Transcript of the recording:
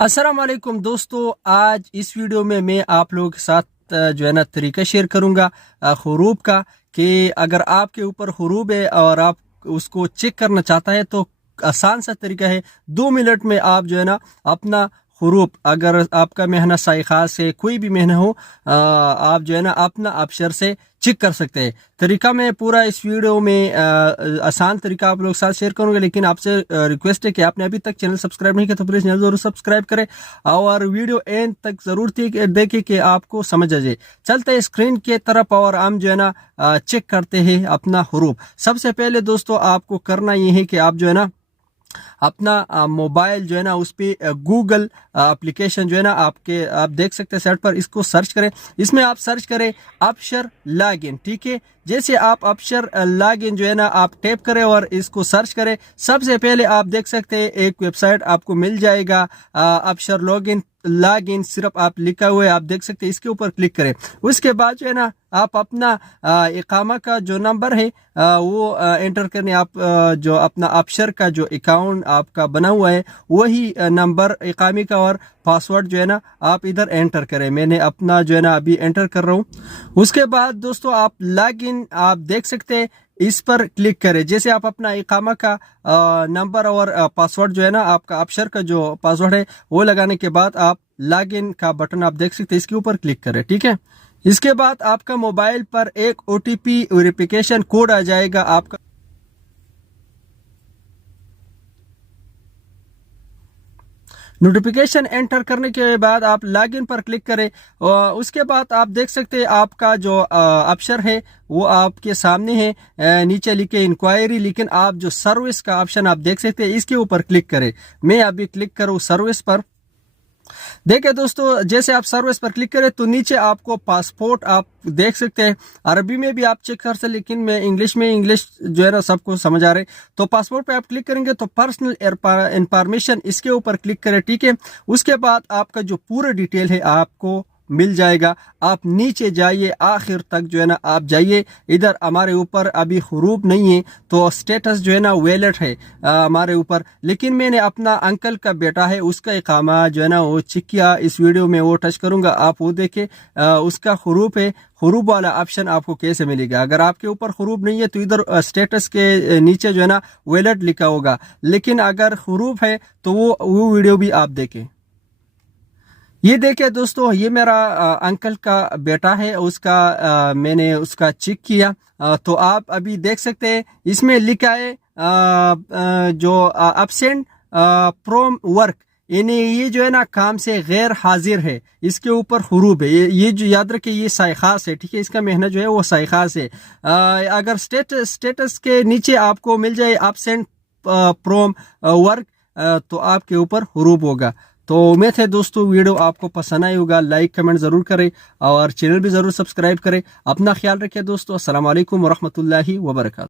अस्सलाम वालेकुम दोस्तों, आज इस वीडियो में मैं आप लोगों के साथ जो है ना तरीका शेयर करूंगा हुरूफ का, कि अगर आपके ऊपर हुरूफ है और आप उसको चेक करना चाहता है तो आसान सा तरीका है। 2 मिनट में आप जो है ना अपना हुरूफ, अगर आपका महना साइखा से कोई भी महना हो, आप जो है ना अपना अक्षर से चेक कर सकते हैं। तरीका मैं पूरा इस वीडियो में आसान तरीका आप लोग के साथ शेयर करूंगा, लेकिन आपसे रिक्वेस्ट है कि आपने अभी तक चैनल सब्सक्राइब नहीं किया तो प्लीज चैनल जरूर सब्सक्राइब करें और वीडियो एंड तक जरूर देखें कि आपको समझ आ जाए। चलते हैं स्क्रीन के तरफ और हम जो है ना चेक करते हैं अपना हुरूफ। सबसे पहले दोस्तों आपको करना ये है कि आप जो है ना अपना मोबाइल जो है ना उस पर गूगल एप्लीकेशन जो है ना आप देख सकते हैं सेट पर, इसको सर्च करें। इसमें आप सर्च करें अबशर लॉगिन, ठीक है। जैसे आप अबशर लॉगिन जो है ना आप टैप करें और इसको सर्च करें, सबसे पहले आप देख सकते हैं एक वेबसाइट आपको मिल जाएगा अबशर लॉगिन सिर्फ आप लिखा हुआ है, आप देख सकते हैं। इसके ऊपर क्लिक करें। उसके बाद जो है ना आप अपना इकामा का जो नंबर है वो एंटर करने, आप जो अपना अबशर का जो अकाउंट आपका बना हुआ है वही नंबर इकामे का और पासवर्ड जो है ना आप इधर एंटर करें। मैंने अपना जो है ना अभी एंटर कर रहा हूँ। उसके बाद दोस्तों आप लॉगिन आप देख सकते हैं, इस पर क्लिक करें। जैसे आप अपना इकामा का नंबर और पासवर्ड जो है ना आपका अबशर का जो पासवर्ड है वो लगाने के बाद आप लॉगिन का बटन आप देख सकते हैं, इसके ऊपर क्लिक करें, ठीक है। इसके बाद आपका मोबाइल पर एक OTP वेरिफिकेशन कोड आ जाएगा। आपका नोटिफिकेशन एंटर करने के बाद आप लॉगिन पर क्लिक करें और उसके बाद आप देख सकते हैं आपका जो ऑप्शन है वो आपके सामने है, नीचे लिखे इंक्वायरी, लेकिन आप जो सर्विस का ऑप्शन आप देख सकते हैं इसके ऊपर क्लिक करें। मैं अभी क्लिक करूँ सर्विस पर। देखिए दोस्तों, जैसे आप सर्विस पर क्लिक करें तो नीचे आपको पासपोर्ट आप देख सकते हैं। अरबी में भी आप चेक कर सकते, लेकिन मैं इंग्लिश जो है ना सबको समझ आ रहे। तो पासपोर्ट पे आप क्लिक करेंगे तो पर्सनल इंफॉर्मेशन इसके ऊपर क्लिक करें, ठीक है। उसके बाद आपका जो पूरा डिटेल है आपको मिल जाएगा। आप नीचे जाइए, आखिर तक जो है ना आप जाइए। इधर हमारे ऊपर अभी हुरूफ नहीं है तो स्टेटस जो है ना वैलिड है हमारे ऊपर, लेकिन मैंने अपना अंकल का बेटा है उसका इकामा जो है ना वो चेक किया। इस वीडियो में वो टच करूंगा, आप वो देखे उसका हुरूफ है। हुरूफ वाला ऑप्शन आपको कैसे मिलेगा? अगर आपके ऊपर हुरूफ नहीं है तो इधर स्टेटस के नीचे जो है ना वैलिड लिखा होगा, लेकिन अगर हुरूफ है तो वो वीडियो भी आप देखें। ये देखिए दोस्तों, ये मेरा अंकल का बेटा है, उसका मैंने उसका चेक किया तो आप अभी देख सकते हैं इसमें लिखा है जो एब्सेंट फ्रॉम वर्क, यानी ये जो है ना काम से गैर हाजिर है। इसके ऊपर हुरूफ है, ये जो याद रखे ये साइखास है, ठीक है। इसका महना जो है वो साइखास है। अगर स्टेटस के नीचे आपको मिल जाए एब्सेंट फ्रॉम वर्क तो आपके ऊपर हुरूफ होगा। तो उम्मीद है दोस्तों वीडियो आपको पसंद आई होगा। लाइक कमेंट जरूर करें और चैनल भी जरूर सब्सक्राइब करें। अपना ख्याल रखें दोस्तों। अस्सलाम वालेकुम वरहमतुल्लाहि वबरकातुहू।